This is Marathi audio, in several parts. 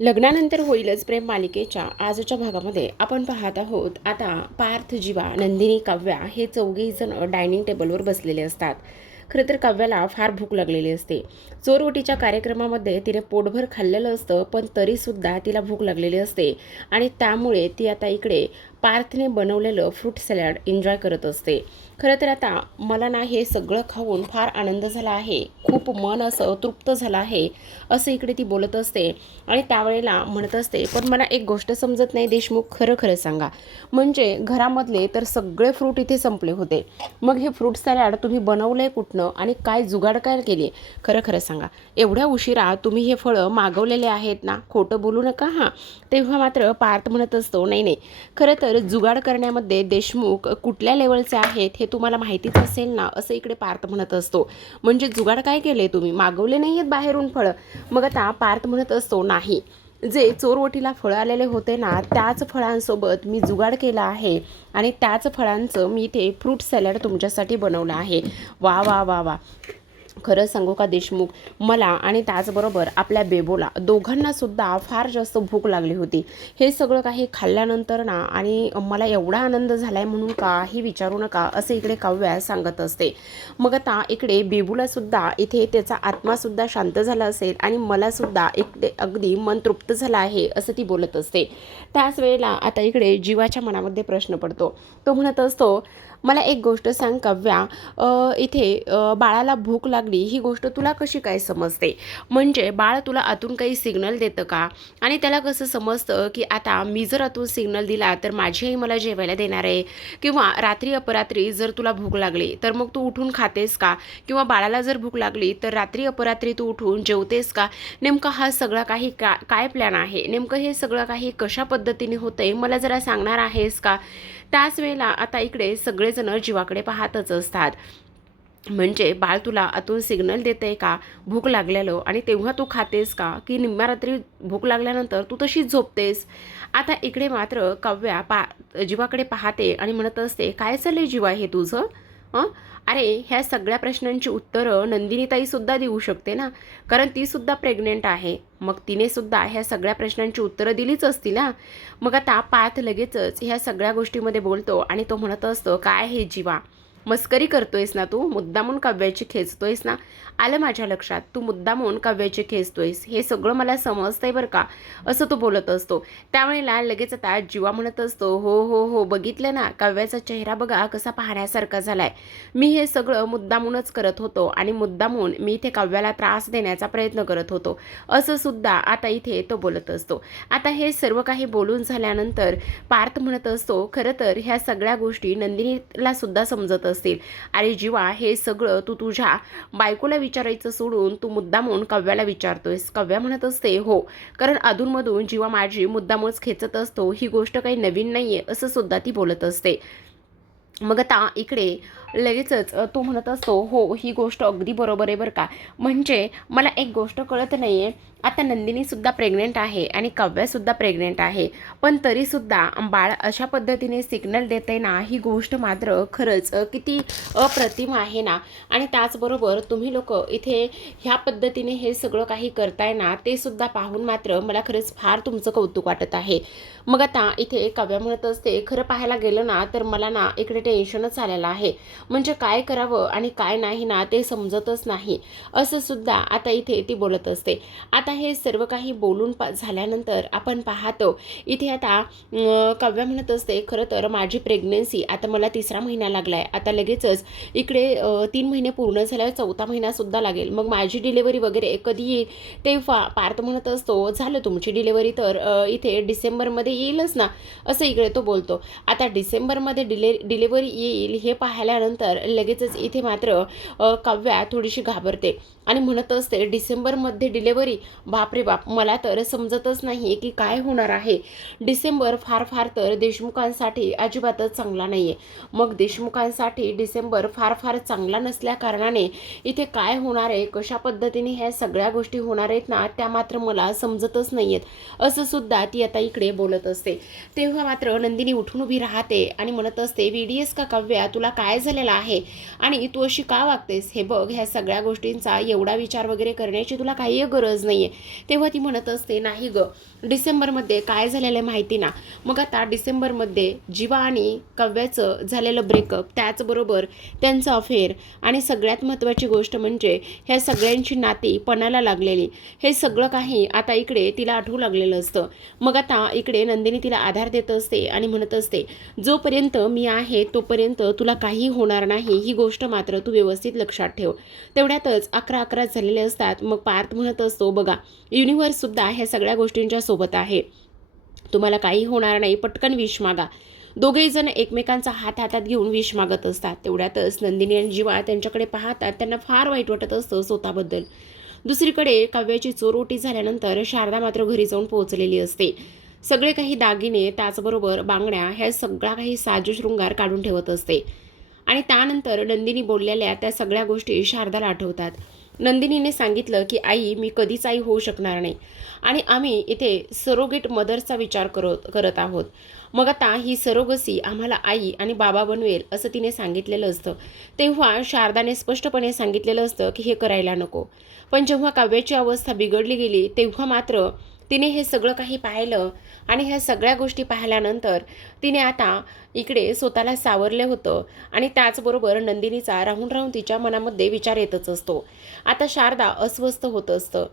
लग्नानंतर होईलच प्रेम मालिकेच्या आजच्या भागामध्ये आपण पाहत आहोत. आता पार्थ, जीवा, नंदिनी, काव्या हे चौघेही जण डायनिंग टेबलवर बसलेले असतात. खरं तर काव्याला फार भूक लागलेली असते. चोरवटीच्या कार्यक्रमामध्ये तिने पोटभर खाल्लेलं असतं, पण तरीसुद्धा तिला भूक लागलेली असते आणि त्यामुळे ती आता इकडे पार्थने बनवलेलं फ्रूट सॅलड एन्जॉय करत असते. खरं तर आता मला ना हे सगळं खाऊन फार आनंद झाला आहे, खूप मन असं तृप्त झालं आहे, असं इकडे ती बोलत असते आणि त्यावेळेला म्हणत असते, पण मला एक गोष्ट समजत नाही देशमुख, खरं खरं सांगा, म्हणजे घरामधले तर सगळे फ्रूट इथे संपले होते, मग हे फ्रूट सॅलड तुम्ही बनवलंय कुठनं आणि काय जुगाड काय केली? खरं खरं सांगा, एवढ्या उशिरा तुम्ही हे फळं मागवलेले आहेत ना, खोटं बोलू नका हां. तेव्हा मात्र पार्थ म्हणत असतो, नाही नाही, खरं तर जुगाड करण्यामध्ये देशमुख कुठल्या लेवलचे आहेत हे तुम्हाला माहितीच असेल ना, असं इकडे पार्थ म्हणत असतो. म्हणजे जुगाड काय केले तुम्ही, मागवले नाही आहेत बाहेरून फळं? मग आता पार्थ म्हणत असतो, नाही, जे चोरवटीला फळं आलेले होते ना, त्याच फळांसोबत मी जुगाड केला आहे आणि त्याच फळांचं मी इथे फ्रूट सॅलड तुमच्यासाठी बनवलं आहे. वा वा वा वा, खरं सांगू का देशमुख, मला आणि त्याचबरोबर आपल्या बेबोला दोघांनासुद्धा फार जास्त भूक लागली होती. हे सगळं काही खाल्ल्यानंतर ना, आणि मला एवढा आनंद झाला आहे म्हणून काही विचारू नका, असं इकडे काव्या सांगत असते. मग आता इकडे बेबूलासुद्धा इथे त्याचा आत्मासुद्धा शांत झाला असेल आणि मलासुद्धा इकडे अगदी मन तृप्त झालं आहे, असं ती बोलत असते. त्याच वेळेला आता इकडे जीवाच्या मनामध्ये प्रश्न पडतो. तो म्हणत असतो, मला एक गोष्ट सांग काव्या, इथे बाळाला भूक लागली ही गोष्ट तुला कशी काय समजते? म्हणजे बाळ तुला आतून काही सिग्नल देतं का? आणि त्याला कसं समजतं की आता मी जर आतून सिग्नल दिला तर माझी आई मला जेवायला देणार आहे, किंवा रात्री अपरात्री जर तुला भूक लागली तर मग तू उठून खातेस का? किंवा बाळाला जर भूक लागली तर रात्री अपरात्री तू उठून जेवतेस का? नेमका हा सगळा काही काय प्लॅन आहे? नेमकं हे सगळं काही कशा पद्धतीने होतंय मला जरा सांगणार आहेस का? त्याच वेळेला आता इकडे सगळेजण जीवाकडे पाहतच असतात. म्हणजे बाळ तुला आतून सिग्नल देतंय का भूक लागलेलं, आणि तेव्हा तू खातेस का, की निम्म्या रात्री भूक लागल्यानंतर तू तशीच झोपतेस? आता इकडे मात्र काव्या जीवाकडे पाहते आणि म्हणत असते, काय चाललंय जीवा हे तुझं? हं? अरे, ह्या सगळ्या प्रश्नांची उत्तरं नंदिनीताईसुद्धा देऊ शकते ना, कारण तीसुद्धा प्रेग्नेंट आहे. मग तिनेसुद्धा ह्या सगळ्या प्रश्नांची उत्तरं दिलीच असतील ना. मग आता पार्थ लगेचच ह्या सगळ्या गोष्टीमध्ये बोलतो आणि तो म्हणत असतो, काय हे जीवा, मस्करी करतोयस ना तू, मुद्दामून काव्याची खेचतोयस ना? आलं माझ्या लक्षात, तू मुद्दामून काव्याची खेचतोयस, हे सगळं मला समजतंय बरं का, असं तो बोलत असतो. त्यावेळेला लगेच आता जीवा म्हणत असतो, हो हो हो, बघितलं ना, काव्याचा चेहरा बघा कसा पाहण्यासारखा झालाय. मी हे सगळं मुद्दामूनच करत होतो आणि मुद्दामून मी इथे काव्याला त्रास देण्याचा प्रयत्न करत होतो, असं सुद्धा आता इथे तो बोलत असतो. आता हे सर्व काही बोलून झाल्यानंतर पार्थ म्हणत असतो, खरं तर ह्या सगळ्या गोष्टी नंदिनीला सुद्धा समजत असतील. अरे जीवा, हे सगळं तू तुझ्या बायकोला विचारायचं सोडून तू मुद्दामून काव्याला विचारतोयस. काव्या म्हणत असते, हो, कारण अधूनमधून जीवा माझी मुद्दामच खेचत असतो, ही गोष्ट काही नवीन नाहीये, असं सुद्धा ती बोलत असते. मग आता इकडे लगेचच तो म्हणत असतो, हो, ही गोष्ट अगदी बरोबर आहे बरं का, म्हणजे मला एक गोष्ट कळत नाही आहे, आता नंदिनीसुद्धा प्रेग्नेंट आहे आणि काव्यासुद्धा प्रेग्नेंट आहे, पण तरीसुद्धा बाळ अशा पद्धतीने सिग्नल देते ना, ही गोष्ट मात्र खरंच किती अप्रतिम आहे ना. आणि त्याचबरोबर तुम्ही लोक इथे ह्या पद्धतीने हे सगळं काही करताय ना, ते सुद्धा पाहून मात्र मला खरंच फार तुमचं कौतुक वाटत आहे. मग आता इथे काव्या म्हणत असते, खरं पाहायला गेलं ना तर मला ना इकडे टेन्शनच आलेलं आहे, म्हणजे काय करावं आणि काय नाही ना ते समजतच नाही, असं सुद्धा आता इथे ती बोलत असते. आता हे सर्व काही बोलून झाल्यानंतर आपण पाहतो इथे आता काव्या म्हणत असते, खरं तर माझी प्रेग्नन्सी आता मला 3रा महिना लागला आहे, आता लगेचच इकडे 3 महिने पूर्ण झाल्यावर 4था महिनासुद्धा लागेल, मग माझी डिलेवरी वगैरे कधी येईल? तेव्हा पार्थ म्हणत असतो, झालं तुमची डिलेवरी तर इथे डिसेंबरमध्ये येईलच ना, असं इकडे तो बोलतो. आता डिसेंबरमध्ये डिलेवरी येईल हे पाहिल्यानंतर लगेचच इथे मात्र काव्या थोडीशी घाबरते आणि म्हणत असते, डिसेंबरमध्ये डिलेवरी, बापरे बाप, मला तर समजतच नाही की काय होणार आहे. डिसेंबर फार फार तर देशमुखांसाठी अजिबातच चांगला नाही आहे. मग देशमुखांसाठी डिसेंबर फार फार चांगला नसल्या कारणाने इथे काय होणार आहे, कशा पद्धतीने ह्या सगळ्या गोष्टी होणार आहेत ना, त्या मात्र मला समजतच नाही आहेत, असं सुद्धा ती आता इकडे बोलत असते. तेव्हा मात्र नंदिनी उठून उभी राहते आणि म्हणत असते, VDS का काव्या, तुला काय झालं झालेला आहे आणि तू अशी का वागतेस हे बघ, ह्या सगळ्या गोष्टींचा एवढा विचार वगैरे करण्याची तुला काही गरज नाही आहे. तेव्हा ती म्हणत असते, नाही गं, डिसेंबरमध्ये काय झालेलं आहे माहिती ना. मग आता डिसेंबरमध्ये जीवा आणि काव्याचं झालेलं ब्रेकअप, त्याचबरोबर त्यांचं अफेअर आणि सगळ्यात महत्त्वाची गोष्ट म्हणजे ह्या सगळ्यांची नाती पणाला लागलेली, हे सगळं काही आता इकडे तिला आठवू लागलेलं असतं. मग आता इकडे नंदिनी तिला आधार देत असते आणि म्हणत असते, जोपर्यंत मी आहे तोपर्यंत तुला काही होणार नाही, ही गोष्ट मात्र तू व्यवस्थित लक्षात ठेव. तेवढ्यातच 11:11 झालेले असतात. मग पार्थ म्हणत असतो, बघा, युनिव्हर्ससुद्धा ह्या सगळ्या गोष्टींच्या सोबत आहे, तुम्हाला काही होणार नाही, पटकन विश मागा. दोघेही जण एकमेकांचा हात हातात घेऊन विश मागत असतात. तेवढ्यातच नंदिनी आणि जीवा त्यांच्याकडे पाहतात. त्यांना फार वाईट वाटत असतं स्वतःबद्दल. दुसरीकडे काव्याची चोरोटी झाल्यानंतर शारदा मात्र घरी जाऊन पोहोचलेली असते. सगळे काही दागिने, त्याचबरोबर बांगड्या, ह्या सगळा काही साजशृंगार काढून ठेवत असते. आणि त्यानंतर नंदिनी बोललेल्या त्या सगळ्या गोष्टी शारदाला आठवतात. नंदिनीने सांगितलं की आई, मी कधीच आई होऊ शकणार नाही आणि आम्ही इथे सरोगेट मदरचा विचार करत आहोत. मग आता ही सरोगसी आम्हाला आई आणि बाबा बनवेल असं तिने सांगितलेलं असतं. तेव्हा शारदाने स्पष्टपणे सांगितलेलं असतं की हे करायला नको. पण जेव्हा काव्याची अवस्था बिघडली गेली तेव्हा मात्र तिने हे सगळं काही पाहिलं आणि ह्या सगळ्या गोष्टी पाहिल्यानंतर तिने आता इकडे स्वतःला सावरले होतं. आणि त्याचबरोबर नंदिनीचा राहून राहून तिच्या मनामध्ये विचार येतच असतो. आता शारदा अस्वस्थ होत असतं.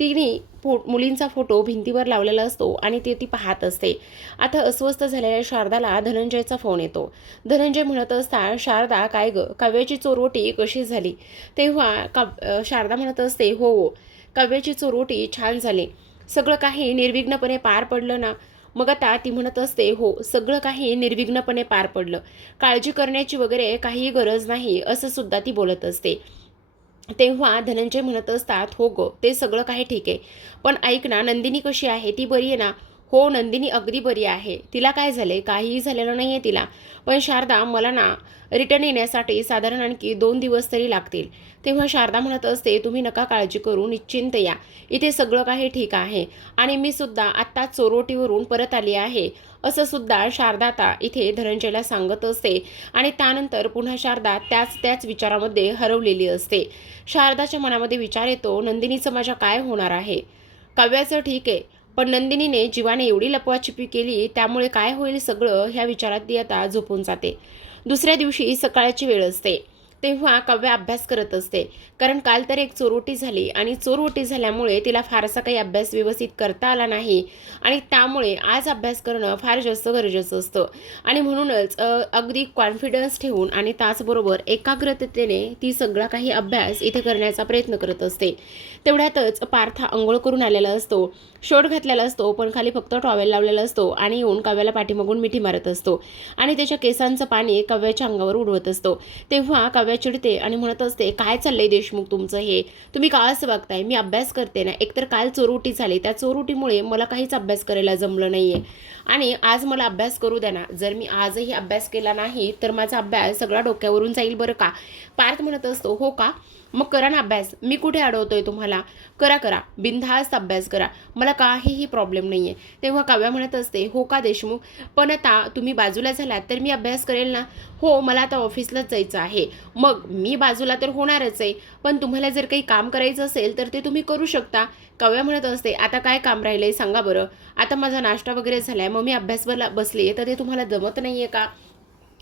तिने मुलींचा फोटो भिंतीवर लावलेला असतो आणि ते ती पाहत असते. आता अस्वस्थ झालेल्या शारदाला धनंजयचा फोन येतो. धनंजय म्हणत असता, शारदा, काय गं, काव्याची चोरवटी कशी झाली? तेव्हा शारदा म्हणत असते, हो, काव्याची चोरवटी छान झाली, सगळं काही निर्विघ्नपणे पार पडलं ना. मग आता ती म्हणत असते, हो, सगळं काही निर्विघ्नपणे पार पडलं, काळजी करण्याची वगैरे काही गरज नाही, असं सुद्धा ती बोलत असते. तेव्हा धनंजय म्हणत असतात, हो गं, ते सगळं काही ठीक आहे, पण ऐक ना, नंदिनी कशी आहे, ती बरी आहे ना? हो, नंदिनी अगदी बरी आहे, तिला काय झाले, काहीही झालेलं नाही आहे तिला. पण शारदा, मला ना रिटर्न येण्यासाठी साधारण आणखी 2 दिवस तरी लागतील. तेव्हा शारदा म्हणत असते, तुम्ही नका काळजी करू, निश्चिंत या, इथे सगळं काही ठीक आहे आणि मी सुद्धा आत्ता चोरोटीवरून परत आली आहे, असं सुद्धा शारदा आता इथे धनंजयला सांगत असते. आणि त्यानंतर पुन्हा शारदा त्याच विचारामध्ये हरवलेली असते. शारदाच्या मनामध्ये विचार येतो, नंदिनीचं माझ्या काय होणार आहे? काव्याचं ठीक आहे, पण नंदिनीने जीवाने एवढी लपवाछिपी केली, त्यामुळे काय होईल सगळं, ह्या विचारात ती आता झोपून जाते. दुसऱ्या दिवशी सकाळची वेळ असते. तेव्हा काव्या अभ्यास करत असते, कारण काल तर एक चोरोटी झाली आणि चोरोटी झाल्यामुळे तिला फारसा काही अभ्यास व्यवस्थित करता आला नाही आणि त्यामुळे आज अभ्यास करणं फार जास्त गरजेचं असतं. आणि म्हणूनच अगदी कॉन्फिडन्स ठेवून आणि त्याचबरोबर एकाग्रतेने ती सगळा काही अभ्यास इथे करण्याचा प्रयत्न करत असते. तेवढ्यातच पार्थ अंघोळ करून आलेला असतो, शर्ट घातलेला असतो, पण खाली फक्त टॉवेल लावलेला असतो आणि येऊन काव्याला पाठीमागून मिठी मारत असतो आणि त्याच्या केसांचं पाणी काव्याच्या अंगावर उडवत असतो. तेव्हा काव्या चिडते आणि म्हणत असते, काय चाललंय देशमुख तुमचं हे, तुम्ही का असं बघताय? मी अभ्यास करते ना. एकतर काल चोरोटी झाली, त्या चोरोटीमुळे मला काहीच अभ्यास करायला जमलं नाहीये आणि आज मला अभ्यास करू द्या ना. जर मी आजही अभ्यास केला नाही तर माझा अभ्यास सगळा डोक्यावरून जाईल बरं का. पार्थ म्हणत असतो, हो का, मग करा ना अभ्यास, मी कुठे अडवतोय तुम्हाला, करा, बिनधास्त अभ्यास करा, मला काहीही प्रॉब्लेम नाही आहे. तेव्हा काव्या म्हणत असते, हो का देशमुख, पण आता तुम्ही बाजूला झालात तर मी अभ्यास करेल ना. हो, मला आता ऑफिसलाच जायचं आहे, मग मी बाजूला तर होणारच आहे, पण तुम्हाला जर काही काम करायचं असेल तर ते तुम्ही करू शकता. काव्या म्हणत असते, आता काय काम राहिलंय सांगा बरं, आता माझा नाश्ता वगैरे झालाय, मग मी अभ्यासला बसले तर ते तुम्हाला जमत नाहीये का,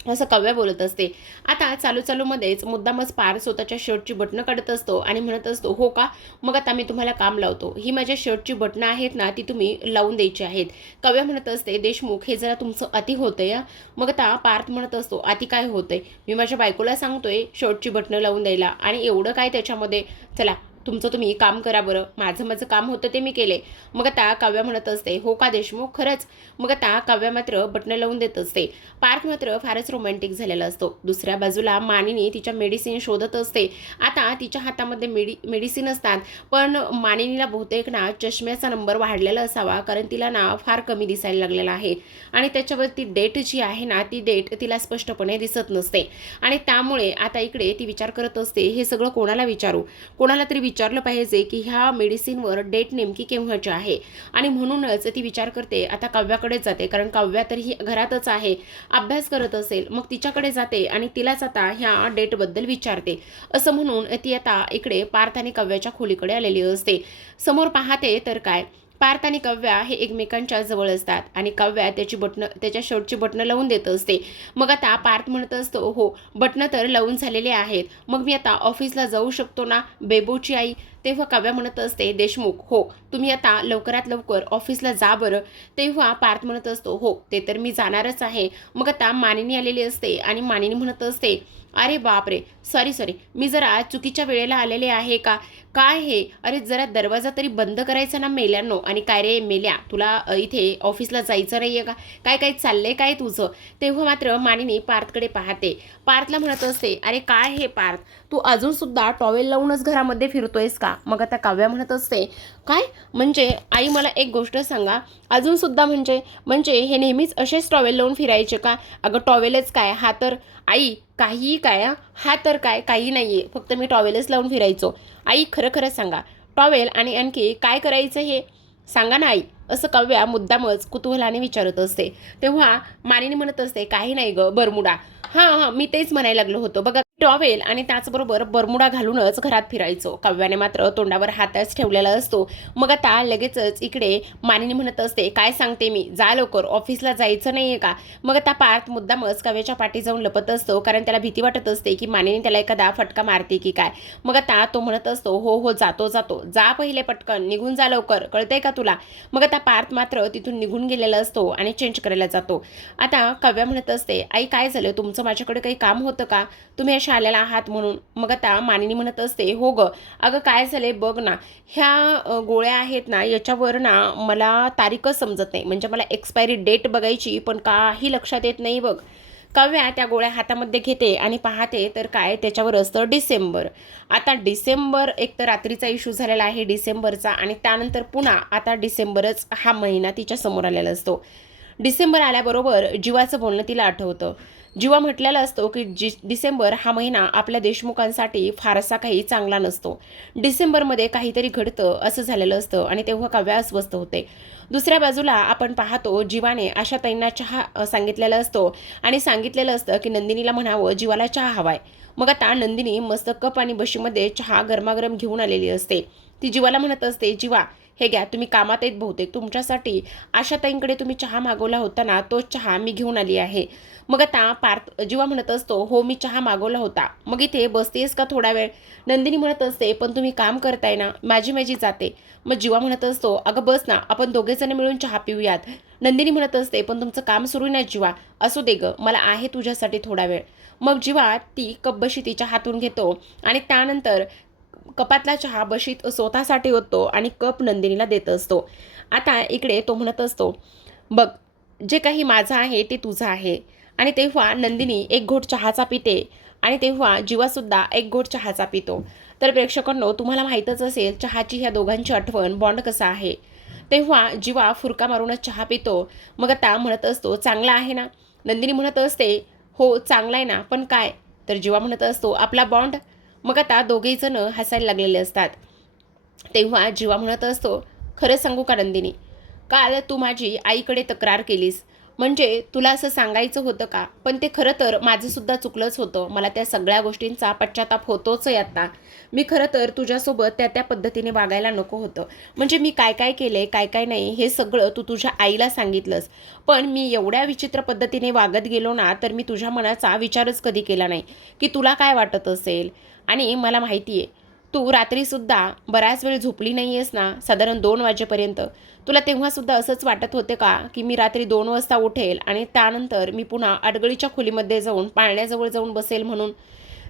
असं काव्या बोलत असते. आता चालूमध्येच मुद्दामच पार्थ स्वतःच्या शर्टची बटणं काढत असतो आणि म्हणत असतो, हो का, मग आता मी तुम्हाला काम लावतो, ही माझ्या शर्टची बटणं आहेत ना, ती तुम्ही लावून द्यायची आहेत. काव्या म्हणत असते, देशमुख, हे जरा तुमचं अति होतंय. मग आता पार्थ म्हणत असतो, अति काय होतंय, मी माझ्या बायकोला सांगतोय शर्टची बटणं लावून द्यायला आणि एवढं काय त्याच्यामध्ये, चला तुमचं तुम्ही काम करा बरं, माझं काम होतं ते मी केले. मग आता काव्या म्हणत असते, हो का देशमुख, खरंच. मग आता काव्या मात्र बटणं लावून देत असते. पार्थ मात्र फारच रोमॅन्टिक झालेला असतो. दुसऱ्या बाजूला मानिनी तिच्या मेडिसिन शोधत असते. आता तिच्या हातामध्ये मेडिसिन असतात, पण मानिनीला बहुतेक ना चष्म्याचा नंबर वाढलेला असावा, कारण तिला ना फार कमी दिसायला लागलेला आहे आणि त्याच्यावरती डेट जी आहे ना, ती डेट तिला स्पष्टपणे दिसत नसते आणि त्यामुळे आता इकडे ती विचार करत असते, हे सगळं कोणाला विचारू, कोणाला तरी विचारलं पाहिजे की ह्या मेडिसिनवर डेट नेमकी केव्हाची आहे. आणि म्हणूनच ती विचार करते, आता काव्याकडेच जाते, कारण काव्या तर ही घरातच आहे, अभ्यास करत असेल, मग तिच्याकडे जाते आणि तिलाच आता ह्या डेटबद्दल विचारते. असं म्हणून ती आता इकडे पार्थ आणि काव्याच्या खोलीकडे आलेली असते. समोर पाहते तर काय, पार्थ आणि काव्या हे एकमेकांच्या जवळ असतात आणि काव्या त्याच्या शर्टची बटणं लावून देत असते. मग आता पार्थ म्हणत असतो, हो बटणं तर लावून झालेले आहेत, मग मी आता ऑफिसला जाऊ शकतो ना बेबूची आई. तेव्हा काव्या म्हणत असते, देशमुख हो तुम्ही आता लवकरात लवकर ऑफिसला जा बरं. तेव्हा पार्थ म्हणत असतो, हो ते तर मी जाणारच आहे. मग आता मानिनी आलेली असते आणि मानिनी म्हणत असते, अरे बापरे सॉरी मी जरा चुकीच्या वेळेला आलेले आहे का, काय हे, अरे जरा दरवाजा तरी बंद करायचा ना मेल्यांनो. आणि काय रे मेल्या, तुला इथे ऑफिसला जायचं नाही आहे का, काय काय चाललंय काय तुझं. तेव्हा मात्र मानिनी पार्थकडे पाहते, पार्थला म्हणत असते, अरे काय हे पार्थ, तू अजूनसुद्धा टॉवेल लावूनच घरामध्ये फिरतोयस का. मग आता काव्या म्हणत असते, काय म्हणजे आई मला एक गोष्ट सांगा, अजूनसुद्धा म्हणजे हे नेहमीच असेच टॉवेल लावून फिरायचे का. अगं टॉवेलच काय, हा तर आई काही काय, हा तर काय काही नाही आहे, फक्त मी टॉवेलच लावून फिरायचो. आई खरं खरं सांगा, टॉवेल आणि आणखी काय करायचं हे सांगा ना आई, असं काव्या मुद्दामच कुतूहलाने विचारत असते. तेव्हा मानिनी म्हणत असते, काही नाही ग बरमुडा, हां मी तेच म्हणायला लागलो होतो बघा, टॉवेल आणि त्याचबरोबर बरमुडा घालूनच घरात फिरायचो. काव्याने मात्र तोंडावर हातच ठेवलेला असतो. मग आता लगेचच इकडे मानिनी म्हणत असते, काय सांगते मी, जा लवकर ऑफिसला जायचं नाहीये का. मग आता पार्थ मुद्दामच काव्याच्या पाठी जाऊन लपत असतो, कारण त्याला भीती वाटत असते की मानिनी त्याला एखादा फटका मारते की काय. मग आता तो म्हणत असतो, हो जातो जा पहिले पटकन निघून जा लवकर, कळतंय का तुला. मग आता पार्थ मात्र तिथून निघून गेलेला असतो आणि चेंज करायला जातो. आता काव्या म्हणत असते, आई काय झालं, तुमचं माझ्याकडे काही काम होतं का, तुम्ही अशा आलेला आहात म्हणून. मग आता मानिनी म्हणत असते, हो ग अगं काय झाले बघ ना, ह्या गोळ्या आहेत ना याच्यावर ना मला तारीखच समजत नाही, म्हणजे मला एक्सपायरी डेट बघायची पण काही लक्षात येत नाही बघ. काव्या त्या गोळ्या हातामध्ये घेते आणि पाहते तर काय, त्याच्यावर असतं डिसेंबर. आता डिसेंबर एक तर रात्रीचा इश्यू झालेला आहे डिसेंबरचा, आणि त्यानंतर पुन्हा आता डिसेंबरच हा महिना तिच्या समोर आलेला असतो. डिसेंबर आल्याबरोबर जीवाचं बोलणं तिला आठवतं. जीवा म्हटलेला असतो की डिसेंबर हा महिना आपल्या देशमुखांसाठी फारसा काही चांगला नसतो. डिसेंबरमध्ये काहीतरी घडतं असं झालेलं असतं आणि तेव्हा काव्या अस्वस्थ होते. दुसऱ्या बाजूला आपण पाहतो, जीवाने आशाताईंना चहा सांगितलेला असतो आणि सांगितलेलं असतं की नंदिनीला म्हणावं जीवाला चहा हवाय. मग आता नंदिनी मस्त कप आणि बशीमध्ये चहा गरमागरम घेऊन आलेली असते. ती जीवाला म्हणत असते, जीवा हे घ्या, तुम्ही कामात आहेत बहुतेक, तुमच्यासाठी आशाताईंकडे तुम्ही चहा मागवला होता ना, तोच चहा मी घेऊन आली आहे. मग आता पार्थ जीवा म्हणत असतो, हो मी चहा मागवला होता, मग इथे बसतेस का थोडा वेळ. नंदिनी म्हणत असते, पण तुम्ही काम करताय ना, माझी जाते. मग जीवा म्हणत असतो, अगं बस ना, आपण दोघेजण मिळून चहा पिऊयात. नंदिनी म्हणत असते, पण तुमचं काम सुरू नाही जीवा, असू दे ग, मला आहे तुझ्यासाठी थोडा वेळ. मग जीवा ती कप बशी तिच्या हातून घेतो आणि त्यानंतर कपातला चहा बशीत स्वतःसाठी होतो आणि कप नंदिनीला देत असतो. आता इकडे तो म्हणत असतो, बघ जे काही माझं आहे ते तुझं आहे. आणि तेव्हा नंदिनी एक घोट चहाचा पिते आणि तेव्हा जीवासुद्धा एक घोट चहाचा पितो. तर प्रेक्षकांनो, तुम्हाला माहीतच असेल चहाची ह्या दोघांची आठवण बॉन्ड कसा आहे. तेव्हा जीवा फुरका मारूनच चहा पितो. मग आता म्हणत असतो, चांगला आहे ना. नंदिनी म्हणत असते, हो चांगला आहे ना, पण काय. तर जीवा म्हणत असतो, आपला बॉन्ड. मग आता दोघेही जण हसायला लागलेले असतात. तेव्हा जीवा म्हणत असतो, खरं सांगू का नंदिनी, काल तू माझी आईकडे तक्रार केलीस, म्हणजे तुला असं सांगायचं होतं का, पण ते खरं तर माझंसुद्धा चुकलंच होतं. मला त्या सगळ्या गोष्टींचा पश्चाताप होतोच आहे आता. मी खरं तर तुझ्यासोबत त्या पद्धतीने वागायला नको होतं. म्हणजे मी काय काय केलंय काय काय नाही हे सगळं तू तुझ्या आईला सांगितलंस, पण मी एवढ्या विचित्र पद्धतीने वागत गेलो ना, तर मी तुझ्या मनाचा विचारच कधी केला नाही की तुला काय वाटत असेल. आणि मला माहिती आहे तू रात्रीसुद्धा बराच वेळ झोपली नाही आहेस ना, साधारण 2 वाजेपर्यंत. तुला तेव्हासुद्धा असंच वाटत होते का की मी रात्री 2 वाजता उठेल आणि त्यानंतर मी पुन्हा अडगळीच्या खोलीमध्ये जाऊन पाळण्याजवळ जाऊन बसेल म्हणून.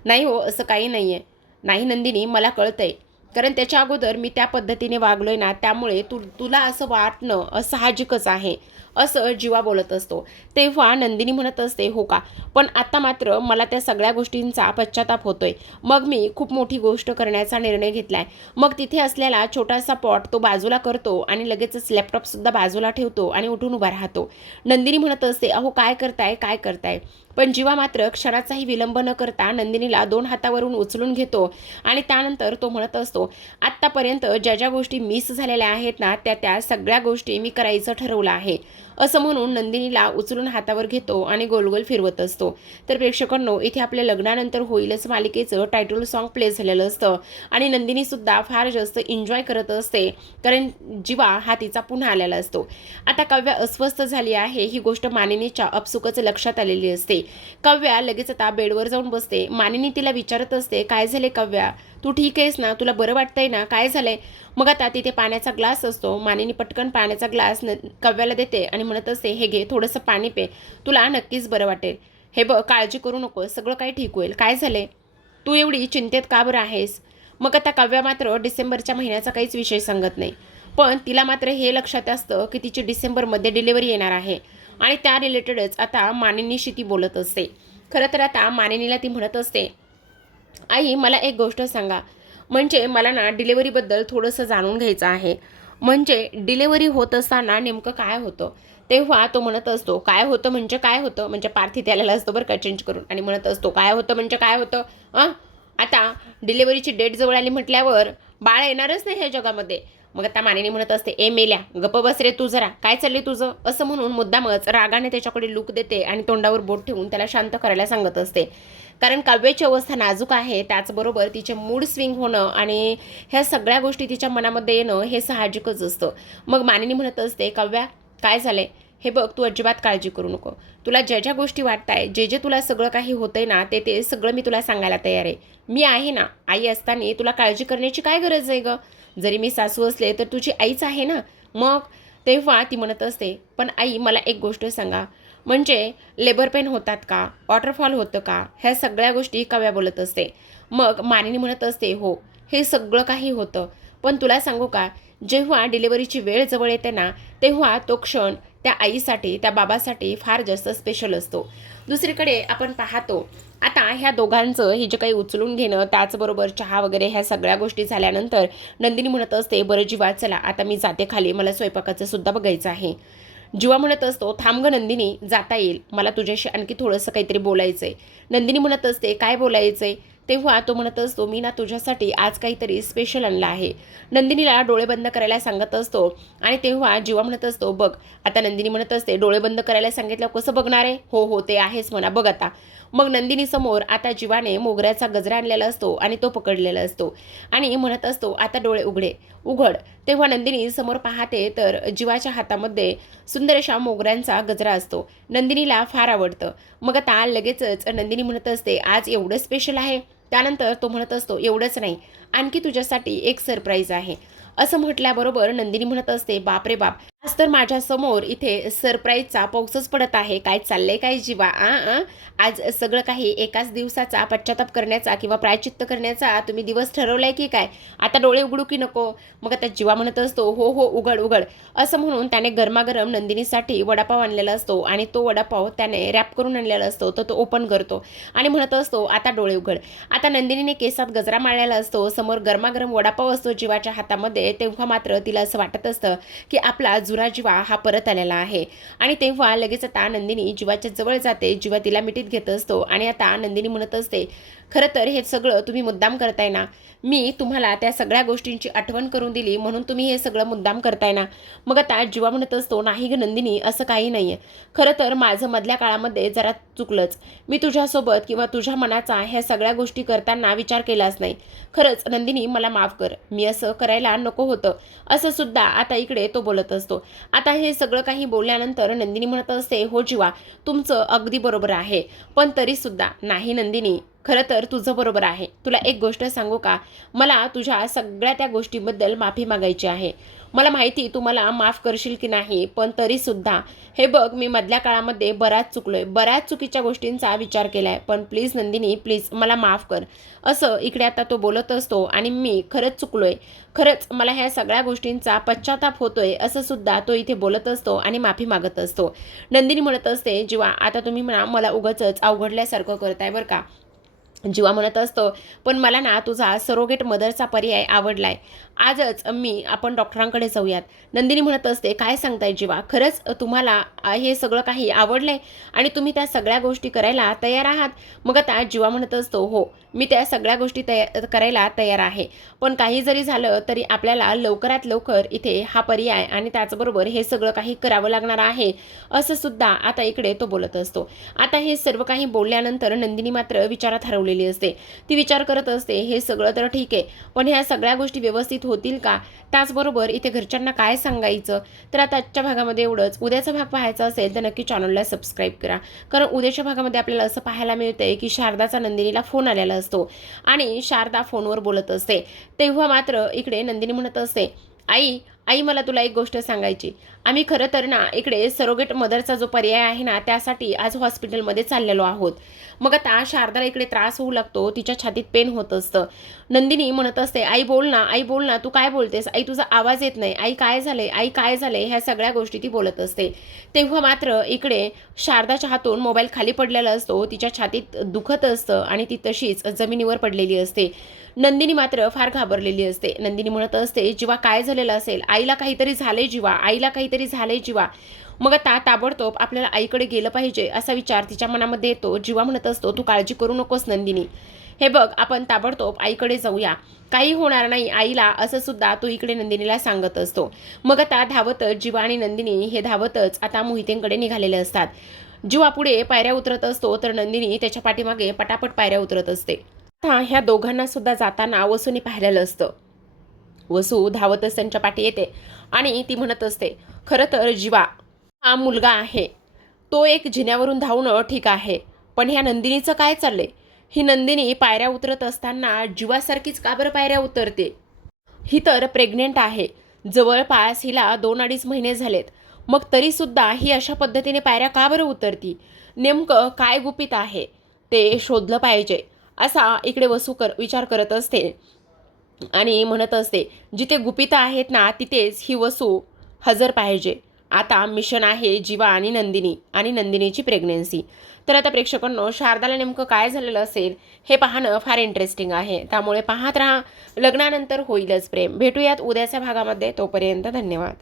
नाही हो, असं काही नाही आहे. नाही नंदिनी, मला कळतंय, कारण त्याच्या अगोदर मी त्या पद्धतीने वागलोय ना, त्यामुळे तुला असं वाटणं साहजिकच आहे, असं जीवा बोलत असतो. तेव्हा नंदिनी म्हणत असते, हो का, पण आता मात्र मला त्या सगळ्या गोष्टींचा पश्चाताप होतोय. मग मी खूप मोठी गोष्ट करण्याचा निर्णय घेतलाय. मग तिथे असलेला छोटासा पॉट तो बाजूला करतो आणि लगेचच लॅपटॉपसुद्धा बाजूला ठेवतो आणि उठून उभा राहतो. नंदिनी म्हणत असते, अहो काय करताय. पण जीवा मात्र क्षणाचाही विलंब न करता नंदिनीला 2 हातावरून उचलून घेतो आणि त्यानंतर तो म्हणत असतो, असतो, आत्तापर्यंत ज्या ज्या गोष्टी मिस झालेल्या आहेत ना त्या सगळ्या गोष्टी मी करायचं ठरवलं आहे, असं म्हणून नंदिनीला उचलून हातावर घेतो आणि गोलगोल फिरवत असतो. तर प्रेक्षकांनो, इथे आपल्या लग्नानंतर होईलच मालिकेचं टायटल सॉन्ग प्ले झालेलं असतं आणि नंदिनीसुद्धा फार जास्त एन्जॉय करत असते, कारण जीवा हा तिचा पुन्हा आलेला असतो. आता काव्या अस्वस्थ झाली आहे ही गोष्ट मानिनीच्या अपसुकच लक्षात आलेली असते. काव्या लगेच आता बेडवर जाऊन बसते. मानिनी तिला विचारत असते, काय झाले काव्या, तू ठीक आहेस ना, तुला बरं वाटतंय ना, काय झालंय? मग आता तिथे पाण्याचा ग्लास असतो. मानिनी पटकन पाण्याचा ग्लास काव्याला देते आणि म्हणत असते, हे घे, थोडंसं पाणी पे, तुला नक्कीच बरं वाटेल. हे बघ, काळजी करू नको, सगळं काही ठीक होईल. काय झालंय, तू एवढी चिंतेत का बरं आहेस? मग आता काव्या मात्र डिसेंबरच्या महिन्याचा काहीच विषय सांगत नाही, पण तिला मात्र हे लक्षात असतं की तिची डिसेंबरमध्ये डिलिव्हरी येणार आहे आणि त्या रिलेटेडच आता मानिनीशी ती बोलत असते. खरं तर आता मानिनीला ती म्हणत असते, आई मला एक गोष्ट सांगा, म्हणजे मला ना डिलेवरीबद्दल थोडंसं जाणून घ्यायचं आहे. म्हणजे डिलेवरी होत असताना नेमकं काय होतं? तेव्हा तो म्हणत असतो, काय होतं म्हणजे काय होतं? म्हणजे पार्थित आलेला असतो बरं का चेंज करून आणि म्हणत असतो, काय होतं म्हणजे काय होतं? आता डिलेवरीची डेट जवळ आली म्हटल्यावर बाळ येणारच नाही ह्या जगामध्ये. मग आता मानिनी म्हणत असते, ए मेल्या, गप्प बस रे तू जरा, काय चाललंय तुझं? असं म्हणून मुद्दामच रागाने त्याच्याकडे लूक देते आणि तोंडावर बोट ठेवून त्याला शांत करायला सांगत असते. कारण काव्याची अवस्था नाजूक आहे, त्याचबरोबर तिचे मूड स्विंग होणं आणि ह्या सगळ्या गोष्टी तिच्या मनामध्ये येणं हे साहजिकच असतं. मग मानिनी म्हणत असते, काव्या काय झालंय? हे बघ, तू अजिबात काळजी करू नको. तुला ज्या ज्या गोष्टी वाटताय, जे जे तुला सगळं काही होतंय ना, ते सगळं मी तुला सांगायला तयार आहे. मी आहे ना, आई असताना तुला काळजी करण्याची काय गरज आहे गं? जरी मी सासू असले तर तुझी आईच आहे ना. मग तेव्हा ती म्हणत असते, पण आई मला एक गोष्ट सांगा, म्हणजे लेबर पेन होतात का, वॉटरफॉल होतं का, ह्या सगळ्या गोष्टी काव्या बोलत असते. मग मानिनी म्हणत असते, हो हे सगळं काही होतं, पण तुला सांगू का, जेव्हा डिलिव्हरीची वेळ जवळ येते ना, तेव्हा तो क्षण त्या आईसाठी, त्या बाबासाठी फार जास्त स्पेशल असतो. दुसरीकडे आपण पाहतो, आता ह्या दोघांचं हे जे काही उचलून घेणं, त्याचबरोबर चहा वगैरे ह्या सगळ्या गोष्टी झाल्यानंतर नंदिनी म्हणत असते, बरं जीवा चला आता मी जाते खाली, मला स्वयंपाकाचं सुद्धा बघायचं आहे. जीवा म्हणत असतो, थांब गं नंदिनी, जाता येईल, मला तुझ्याशी आणखी थोडंसं काहीतरी बोलायचं आहे. नंदिनी म्हणत असते, काय बोलायचं आहे? तेव्हा तो म्हणत असतो, मी ना तुझ्यासाठी आज काहीतरी स्पेशल आणलं आहे. नंदिनीला डोळे बंद करायला सांगत असतो आणि तेव्हा जीवा म्हणत असतो, बघ. आता नंदिनी म्हणत असते, डोळे बंद करायला सांगितलं कसं बघणार आहे? हो हो ते आहेच म्हणा, बघ आता. मग नंदिनी समोर आता जीवाने मोगऱ्याचा गजरा आणलेला असतो आणि तो पकडलेला असतो आणि म्हणत असतो, आता डोळे उघड. तेव्हा नंदिनी समोर पाहते तर जीवाच्या हातामध्ये सुंदर अशा मोगऱ्यांचा गजरा असतो. नंदिनीला फार आवडतं. मग आता लगेचच नंदिनी म्हणत असते, आज एवढं स्पेशल आहे? त्यानंतर तो म्हणत असतो, एवढंच नाही, आणखी तुझ्यासाठी एक सरप्राईज आहे. असं म्हटल्याबरोबर नंदिनी म्हणत असते, बाप रे बाप, आज तर माझ्यासमोर इथे सरप्राईजचा पाऊसच पडत आहे. काय चाललंय काय जीवा? आज सगळं काही एकाच दिवसाचा पश्चाताप करण्याचा किंवा प्रायचित्त करण्याचा तुम्ही दिवस ठरवलाय की काय? आता डोळे उघडू की नको? मग आता जीवा म्हणत असतो, हो हो उघड. असं म्हणून त्याने गरमागरम नंदिनीसाठी वडापाव आणलेला असतो आणि तो वडापाव त्याने रॅप करून आणलेला असतो. तर तो ओपन करतो आणि म्हणत असतो, आता डोळे उघड. आता नंदिनीने केसात गजरा मारलेला असतो, समोर गरमागरम वडापाव असतो जीवाच्या हातामध्ये. तेव्हा मात्र तिला असं वाटत असतं की आपला जुना जीवा हा परत आलेला आहे आणि तेव्हा लगेच आता नंदिनी जीवाच्या जवळ जाते. जीवा तिला मिठीत घेत असतो आणि आता नंदिनी म्हणत असते, खरं तर हे सगळं तुम्ही मुद्दाम करताय ना, मी तुम्हाला त्या सगळ्या गोष्टींची आठवण करून दिली म्हणून तुम्ही हे सगळं मुद्दाम करताय ना. मग आता जीवा म्हणत असतो, नाही ग नंदिनी, असं काही नाही आहे. खरं तर माझं मधल्या काळामध्ये जरा चुकलंच. मी तुझ्यासोबत किंवा तुझ्या मनाचा ह्या सगळ्या गोष्टी करताना विचार केलाच नाही. खरंच नंदिनी, मला माफ कर, मी असं करायला नको होतं. असं सुद्धा आता इकडे तो बोलत असतो. आता हे सगळं काही बोलल्यानंतर नंदिनी म्हणत असते, हो जीवा, तुमचं अगदी बरोबर आहे, पण तरीसुद्धा नाही नंदिनी, खरं तर तुझं बरोबर आहे. तुला एक गोष्ट सांगू का, मला तुझ्या सगळ्या त्या गोष्टीबद्दल माफी मागायची आहे. मला माहिती तू मला माफ करशील की नाही, पण तरीसुद्धा हे बघ, मी मधल्या काळामध्ये बऱ्याच चुकलोय, बऱ्याच चुकीच्या गोष्टींचा विचार केलाय, पण प्लीज नंदिनी, प्लीज मला माफ कर. असं इकडे आता तो बोलत असतो आणि मी खरंच चुकलोय, खरंच मला ह्या सगळ्या गोष्टींचा पश्चाताप होतोय, असं सुद्धा तो इथे बोलत असतो आणि माफी मागत असतो. नंदिनी म्हणत असते, जीवा आता तुम्ही म्हणा मला उगाचच अवघडल्यासारखं करताय बरं का. जीवा म्हणत असतो, पण मला ना तुझा सरोगेट मदरचा पर्याय आवडलाय. आजच आपण डॉक्टरांकडे जाऊयात. नंदिनी म्हणत असते, काय सांगताय जीवा, खरंच तुम्हाला हे सगळं काही आवडलंय आणि तुम्ही त्या सगळ्या गोष्टी करायला तयार आहात? मग आता जीवा म्हणत असतो, हो मी त्या सगळ्या गोष्टी करायला तयार आहे, पण काही जरी झालं तरी आपल्याला लवकरात लवकर इथे हा पर्याय आणि त्याचबरोबर हे सगळं काही करावं लागणार आहे, असं सुद्धा आता इकडे तो बोलत असतो. आता हे सर्व काही बोलल्यानंतर नंदिनी मात्र विचारात हरवलेली असते. ती विचार करत असते, हे सगळं तर ठीक आहे, पण ह्या सगळ्या गोष्टी व्यवस्थित होतील का? त्याचबरोबर इथे घरच्यांना काय सांगायचं? तर आता आजच्या भागामध्ये एवढंच. उद्याचा भाग पाहायचा असेल तर नक्की चॅनलला सबस्क्राईब करा, कारण उद्याच्या भागामध्ये आपल्याला असं पाहायला मिळतंय की शारदाचा नंदिनीला फोन आलेला असतो आणि शारदा फोनवर बोलत असते. तेव्हा मात्र इकडे नंदिनी म्हणत असते, आई आई मला तुला एक गोष्ट सांगायची. आम्ही खरं तर ना इकडे सरोगेट मदरचा जो पर्याय आहे ना त्यासाठी आज हॉस्पिटलमध्ये चाललेलो आहोत. मग आता शारदाला इकडे त्रास होऊ लागतो, तिच्या छातीत पेन होत असतं. नंदिनी म्हणत असते, आई बोल ना, आई बोल ना, तू काय बोलतेस? आई तुझा आवाज येत नाही, आई काय झालंय, आई काय झालंय, ह्या सगळ्या गोष्टी ती बोलत असते. तेव्हा मात्र इकडे शारदाच्या हातून मोबाईल खाली पडलेला असतो, तिच्या छातीत दुखत असतं आणि ती तशीच जमिनीवर पडलेली असते. नंदिनी मात्र फार घाबरलेली असते. नंदिनी म्हणत असते, जीवा काय झालेलं असेल? आईला काहीतरी झालंय जीवा, आईला काहीतरी झालंय जीवा. मग आता ताबडतोब आपल्याला आईकडे गेलं पाहिजे असा विचार तिच्या मनामध्ये येतो. जीवा म्हणत असतो, तू काळजी करू नकोस नंदिनी, हे बघ आपण ताबडतोब आईकडे जाऊया, काही होणार नाही आईला, असं सुद्धा तो इकडे नंदिनीला सांगत असतो. मग आता धावतच जीवा आणि नंदिनी हे धावतच आता मोहितेंकडे निघालेले असतात. जीवा पुढे पायऱ्या उतरत असतो तर नंदिनी त्याच्या पाठीमागे पटापट पायऱ्या उतरत असते. आता ह्या दोघांना सुद्धा जाताना वसूने पाहिलेलं असतं. वसू धावतच त्यांच्या पाठी येते आणि ती म्हणत असते, खरं तर जीवा हा मुलगा आहे, तो एक जिन्यावरून धावणं ठीक आहे, पण ह्या नंदिनीचं काय चाललंय? ही नंदिनी पायऱ्या उतरत असताना जीवासारखीच का बरं पायऱ्या उतरते? ही तर प्रेग्नेंट आहे, जवळपास हिला 2-2.5 महिने झालेत, मग तरीसुद्धा ही अशा पद्धतीने पायऱ्या का बरं उतरती? नेमकं काय गुपित आहे ते शोधलं पाहिजे, असा इकडे विचार करत असते आणि म्हणत असते, जिथे गुपितं आहेत ना तिथेच ही वसू हजर पाहिजे. आता मिशन आहे जीवा आणि नंदिनीची प्रेग्नेन्सी. तर आता प्रेक्षकांनो, शारदाला नेमकं काय झालेलं असेल हे पाहणं फार इंटरेस्टिंग आहे, त्यामुळे पाहत राहा. लग्नानंतर होईलच प्रेम. भेटूयात उद्याच्या भागामध्ये, तोपर्यंत धन्यवाद.